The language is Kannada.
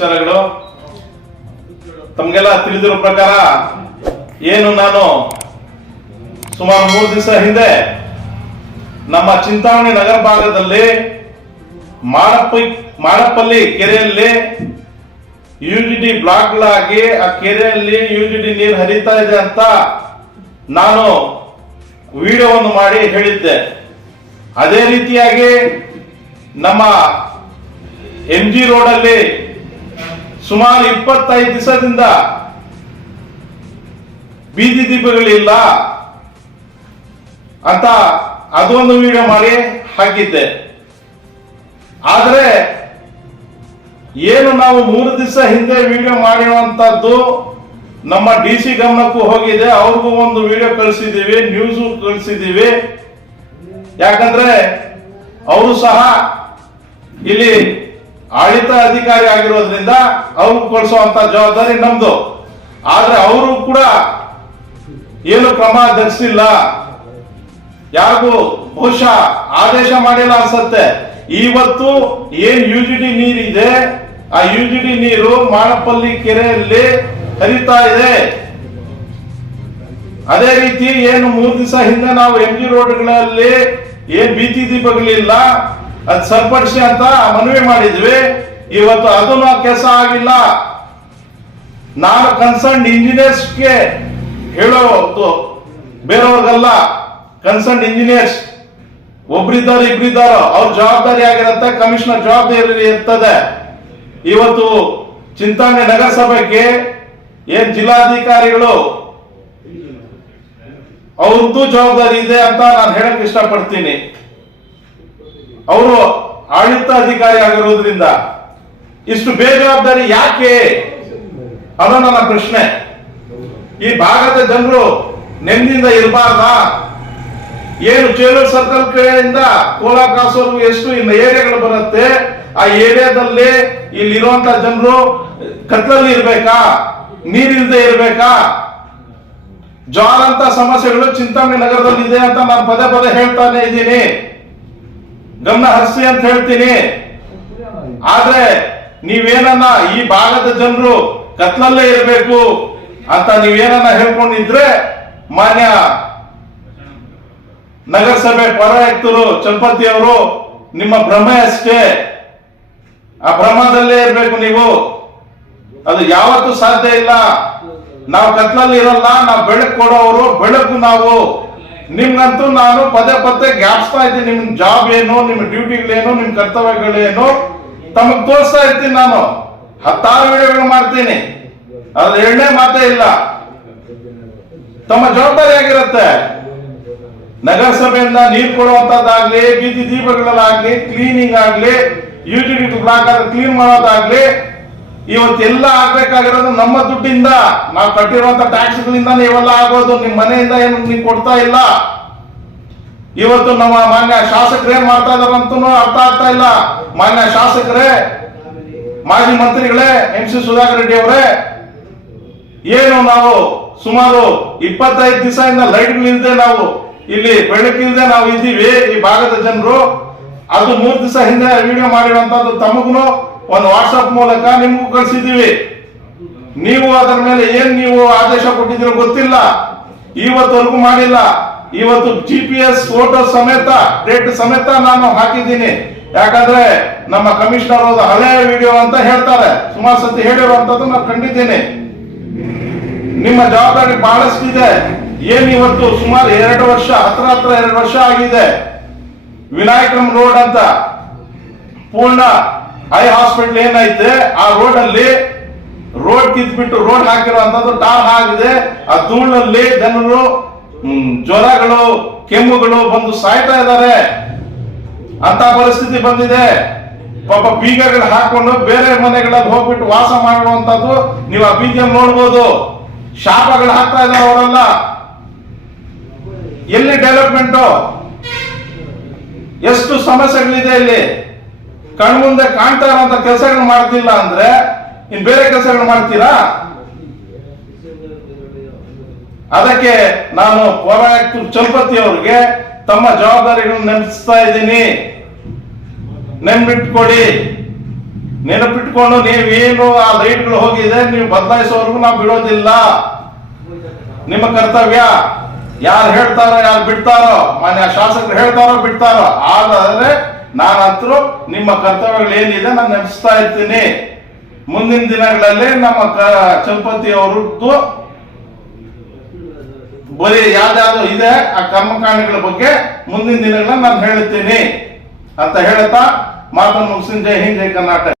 ನಮಸ್ಕಾರಗಳು. ತಮಗೆಲ್ಲ ತಿಳಿದಿರೋ ಪ್ರಕಾರ ಏನು ನಾನು ಸುಮಾರು 3 ದಿವಸ ಹಿಂದೆ ನಮ್ಮ ಚಿಂತಾಮಣಿ ನಗರ ಭಾಗದಲ್ಲಿ ಮಾಳಪ್ಪಲ್ಲಿ ಕೆರೆಯಲ್ಲಿ ಯುಜಿಡಿ ಬ್ಲಾಕ್ಗಳಾಗಿ ಆ ಕೆರೆಯಲ್ಲಿ ಯುಜಿಡಿ ನೀರು ಹರಿತಾ ಇದೆ ಅಂತ ನಾನು ವಿಡಿಯೋವನ್ನು ಮಾಡಿ ಹೇಳಿದ್ದೆ. ಅದೇ ರೀತಿಯಾಗಿ ನಮ್ಮ MG ರೋಡಲ್ಲಿ ಸುಮಾರು 25 ದಿವಸದಿಂದ ಬೀದಿ ದೀಪಗಳಿಲ್ಲ ಅಂತ ಅದೊಂದು ವಿಡಿಯೋ ಮಾಡಿ ಹಾಕಿದ್ದೆ. ಆದರೆ ಏನು ನಾವು 3 ದಿವಸ ಹಿಂದೆ ವಿಡಿಯೋ ಮಾಡಿರುವಂತದ್ದು ನಮ್ಮ DC ಗಮನಕ್ಕೂ ಹೋಗಿದೆ. ಅವ್ರಿಗೂ ಒಂದು ವಿಡಿಯೋ ಕಳಿಸಿದ್ದೀವಿ, ನ್ಯೂಸ್ ಕಳಿಸಿದ್ದೀವಿ. ಯಾಕಂದ್ರೆ ಅವರು ಸಹ ಇಲ್ಲಿ ಆಡಳಿತ ಅಧಿಕಾರಿ ಆಗಿರೋದ್ರಿಂದ ಅವ್ರು ಕಳಿಸುವಂತ ಜವಾಬ್ದಾರಿ ನಮ್ದು. ಆದ್ರೆ ಅವರು ಕೂಡ ಏನು ಕ್ರಮ ಧರಿಸಿಲ್ಲ, ಯಾರಿಗೂ ಬಹುಶಃ ಆದೇಶ ಮಾಡಿಲ್ಲ ಅನ್ಸತ್ತೆ. ಇವತ್ತು ಏನ್ ಯುಜಿಡಿ ನೀರಿದೆ ಆ ಯುಜಿಡಿ ನೀರು ಮಾಳಪ್ಪಲ್ಲಿ ಕೆರೆಯಲ್ಲಿ ಹರಿತಾ ಇದೆ. ಅದೇ ರೀತಿ ಏನು 3 ದಿವಸ ಹಿಂದೆ ನಾವು MG ರೋಡ್ಗಳಲ್ಲಿ ಏನ್ ಬೀದಿ ದೀಪಗಳಿಲ್ಲ ಅದ್ ಸರಿಪಡಿಸಿ ಅಂತ ಮನವಿ ಮಾಡಿದ್ವಿ. ಇವತ್ತು ಅದನ್ನು ಕೆಲಸ ಆಗಿಲ್ಲ. ನಾನು ಕನ್ಸರ್ನ್ ಇಂಜಿನಿಯರ್ಸ್ಗೆ ಹೇಳೋದು, ಬೇರೆಯವ್ರಿಗಲ್ಲ. ಕನ್ಸರ್ನ್ ಇಂಜಿನಿಯರ್ಸ್ ಒಬ್ರಿದ್ದಾರೋ ಇಬ್ರಿದ್ದಾರೋ ಅವ್ರ ಜವಾಬ್ದಾರಿ ಆಗಿರುತ್ತೆ, ಕಮಿಷನರ್ ಜವಾಬ್ದಾರಿ ಇರ್ತದೆ. ಇವತ್ತು ಚಿಂತಾಮಣಿ ನಗರಸಭೆಗೆ ಏನ್ ಜಿಲ್ಲಾಧಿಕಾರಿಗಳು ಅವ್ರದ್ದು ಜವಾಬ್ದಾರಿ ಇದೆ ಅಂತ ನಾನು ಹೇಳಕ್ ಇಷ್ಟಪಡ್ತೀನಿ. ಅವರು ಆಡಳಿತ ಅಧಿಕಾರಿ ಆಗಿರೋದ್ರಿಂದ ಇಷ್ಟು ಬೇಜವಾಬ್ದಾರಿ ಯಾಕೆ? ಅದು ನನ್ನ ಪ್ರಶ್ನೆ. ಈ ಭಾಗದ ಜನರು ನೆಮ್ಮದಿಯಿಂದ ಇರಬಾರ್ದ? ಏನು ಚೇಲೂರು ಸರ್ಕಲ್ ಕಡೆಯಿಂದ ಕೋಲಾ ಕ್ರಾಸ್ವರೆಗೂ ಎಷ್ಟು ಇನ್ನು ಏರಿಯಾಗಳು ಬರುತ್ತೆ, ಆ ಏರಿಯಾದಲ್ಲಿ ಇಲ್ಲಿರುವಂತ ಜನರು ಕತ್ಲಲ್ಲಿ ಇರ್ಬೇಕಾ, ನೀರಿಲ್ಲದೆ ಇರ್ಬೇಕಾ? ಜ್ವಾಲಂತ ಸಮಸ್ಯೆಗಳು ಚಿಂತಾಮಣಿ ನಗರದಲ್ಲಿ ಇದೆ ಅಂತ ನಾನು ಪದೇ ಪದೇ ಹೇಳ್ತಾನೆ ಇದ್ದೀನಿ, ಗಮನ ಹರಿಸಿ ಅಂತ ಹೇಳ್ತೀನಿ. ಆದ್ರೆ ನೀವೇನನ್ನ ಈ ಭಾಗದ ಜನರು ಕತ್ಲಲ್ಲೇ ಇರಬೇಕು ಅಂತ ನೀವೇನನ್ನ ಹೇಳ್ಕೊಂಡಿದ್ರೆ ಮಾನ್ಯ ನಗರಸಭೆ ಪೌರಾಯುಕ್ತರು ಚಲಪತಿ ಅವರು ನಿಮ್ಮ ಭ್ರಮೆ ಅಷ್ಟೇ. ಆ ಭ್ರಮದಲ್ಲೇ ಇರಬೇಕು ನೀವು. ಅದು ಯಾವತ್ತೂ ಸಾಧ್ಯ ಇಲ್ಲ. ನಾವು ಕತ್ಲಲ್ಲಿ ಇರಲ್ಲ, ನಾವು ಬೆಳಕು ಕೊಡೋರು, ಬೆಳಕು ನಾವು. ನಿಮ್ಗಂತೂ ನಾನು ಪದೇ ಪದೇ ಜ್ಞಾಪಿಸ್ತಾ ಇದ್ದೀನಿ, ನಿಮ್ ಜಾಬ್ ಏನು, ನಿಮ್ಮ ಡ್ಯೂಟಿಗಳೇನು, ನಿಮ್ ಕರ್ತವ್ಯಗಳೇನು ತಮಗ್ ತೋರಿಸ್ತಾ ಇರ್ತೀನಿ. ನಾನು 10 ವಿಡಿಯೋಗಳು ಮಾಡ್ತೀನಿ, ಅದ್ರ 2ನೇ ಮಾತೇ ಇಲ್ಲ. ತಮ್ಮ ಜವಾಬ್ದಾರಿ ಆಗಿರುತ್ತೆ. ನಗರಸಭೆಯಿಂದ ನೀರು ಕೊಡುವಂತದ್ದಾಗ್ಲಿ, ಬೀದಿ ದೀಪಗಳಲ್ಲಾಗ್ಲಿ, ಕ್ಲೀನಿಂಗ್ ಆಗ್ಲಿ, ಯುಟಿಲಿಟಿ ಬ್ಲಾಕ್ ಕ್ಲೀನ್ ಮಾಡೋದಾಗ್ಲಿ, ಇವತ್ತೆಲ್ಲ ಆಗ್ಬೇಕಾಗಿರೋದು ನಮ್ಮ ದುಡ್ಡಿಂದ, ನಾವು ಕಟ್ಟಿರುವಂತ ಟ್ಯಾಕ್ಸ್ಗಳಿಂದಾನೇ ಇವೆಲ್ಲ ಆಗೋದು. ನಿಮ್ ಮನೆಯಿಂದ ಏನು ನೀವು ಕೊಡ್ತಾ ಇಲ್ಲ. ಇವತ್ತು ನಮ್ಮ ಮಾನ್ಯ ಶಾಸಕರು ಏನ್ ಮಾಡ್ತಾ ಇದಾರಂತೂ ಅರ್ಥ ಆಗ್ತಾ ಇಲ್ಲ. ಮಾನ್ಯ ಶಾಸಕರೇ, ಮಾಜಿ ಮಂತ್ರಿಗಳೇ, MC ಸುಧಾಕರ್ ರೆಡ್ಡಿ ಅವರೇ, ಏನು ನಾವು ಸುಮಾರು 25 ದಿವಸದಿಂದ ಲೈಟ್ಗಳಿಲ್ಲದೆ ನಾವು ಇಲ್ಲಿ ಬೆಳಕಿಲ್ಲದೆ ನಾವು ಇದ್ದೀವಿ ಈ ಭಾಗದ ಜನರು. ಅದು 3 ದಿವಸ ಹಿಂದೆ ವಿಡಿಯೋ ಮಾಡಿರುವಂತದ್ದು ತಮಗೂ ಒಂದು ವಾಟ್ಸ್ಆಪ್ ಮೂಲಕ ನಿಮ್ಗೂ ಕಳಿಸಿದೀವಿ. ನೀವು ಅದರ ಮೇಲೆ ಏನ್ ನೀವು ಆದೇಶ ಕೊಟ್ಟಿದ್ದೀರೋ ಗೊತ್ತಿಲ್ಲ, ಇವತ್ತವರೆಗೂ ಮಾಡಿಲ್ಲ. ಇವತ್ತು GPS ಫೋಟೋ ಸಮೇತ, ಡೇಟ್ ಸಮೇತ ನಾನು ಹಾಕಿದ್ದೀನಿ. ಯಾಕಂದ್ರೆ ನಮ್ಮ ಕಮಿಷನರ್ ಹೋದ ಹಳೆಯ ವಿಡಿಯೋ ಅಂತ ಹೇಳ್ತಾರೆ, ಸುಮಾರು ಸತಿ ಹೇಳಿರುವಂತದ್ದು ನಾನು ಕಂಡಿದ್ದೀನಿ. ನಿಮ್ಮ ಜವಾಬ್ದಾರಿ ಬಹಳಷ್ಟಿದೆ. ಏನ್ ಇವತ್ತು ಸುಮಾರು 2 ವರ್ಷ, ಹತ್ರ 2 ವರ್ಷ ಆಗಿದೆ. ವಿನಾಯಕಂ ರೋಡ್ ಅಂತ ಪೂರ್ಣ ಐ ಹಾಸ್ಪಿಟಲ್ ಏನೈತೆ ಆ ರೋಡ್ ಅಲ್ಲಿ ರೋಡ್ ಕಿತ್ಬಿಟ್ಟು ರೋಡ್ ಹಾಕಿರುವಂತದ್ದು ಟಾರ್ ಆಗಿದೆ. ಆ ಧೂಳಲ್ಲಿ ಜನರು ಜ್ವರಗಳು, ಕೆಮ್ಮುಗಳು ಬಂದು ಸಾಯ್ತಾ ಇದ್ದಾರೆ. ಅಂತ ಪರಿಸ್ಥಿತಿ ಬಂದಿದೆ. ಪಾಪ ಬೀಗಗಳು ಹಾಕೊಂಡು ಬೇರೆ ಮನೆಗಳಲ್ಲಿ ಹೋಗ್ಬಿಟ್ಟು ವಾಸ ಮಾಡುವಂತದ್ದು ನೀವು ಆ ಬೀದಿಯಲ್ಲಿ ನೋಡ್ಬೋದು. ಶಾಪಗಳು ಹಾಕ್ತಾ ಇದ್ದಾರೆ ಅವರೆಲ್ಲ. ಎಲ್ಲಿ ಡೆವಲಪ್ಮೆಂಟ್? ಎಷ್ಟು ಸಮಸ್ಯೆಗಳಿದೆ ಇಲ್ಲಿ. ಕಣ್ಮುಂದೆ ಕಾಣ್ತಾ ಇರುವಂತ ಕೆಲಸಗಳು ಮಾಡ್ತಿಲ್ಲ ಅಂದ್ರೆ ಇನ್ ಬೇರೆ ಕೆಲಸಗಳು ಮಾಡ್ತೀರಾ? ಅದಕ್ಕೆ ನಾನು ಪೌರಾಯುಕ್ತರು ಚಲಪತಿ ಅವರಿಗೆ ತಮ್ಮ ಜವಾಬ್ದಾರಿಗಳನ್ನು ನೆನಪಿಸ್ತಾ ಇದ್ದೀನಿ. ನೆನ್ಬಿಟ್ಕೊಡಿ. ನೆನಪಿಟ್ಕೊಂಡು ನೀವೇನು ಆ ಲೈಟ್ಗಳು ಹೋಗಿದೆ ನೀವು ಬದಲಾಯಿಸೋವರೆಗೂ ನಾವು ಬಿಡೋದಿಲ್ಲ. ನಿಮ್ಮ ಕರ್ತವ್ಯ. ಯಾರು ಹೇಳ್ತಾರೋ ಯಾರು ಬಿಡ್ತಾರೋ, ಮಾನ್ಯ ಶಾಸಕರು ಹೇಳ್ತಾರೋ ಬಿಡ್ತಾರೋ, ಆದರೆ ನಾನಂತರೂ ನಿಮ್ಮ ಕರ್ತವ್ಯಗಳು ಏನಿದೆ ನಾನು ನಡೆಸ್ತಾ ಇರ್ತೀನಿ. ಮುಂದಿನ ದಿನಗಳಲ್ಲಿ ನಮ್ಮ ಚಲಪತಿ ಅವರದ್ದು ಬರೀ ಯಾವ್ದಾದ್ರು ಇದೆ ಆ ಕರ್ಮಕಾಂಡಗಳ ಬಗ್ಗೆ ಮುಂದಿನ ದಿನಗಳಲ್ಲಿ ನಾನು ಹೇಳ್ತೀನಿ ಅಂತ ಹೇಳ್ತಾ ಮಾತನ್ನು ಮುಗಿಸಿನ. ಜೈ ಹಿಂದ್, ಜೈ ಕರ್ನಾಟಕ.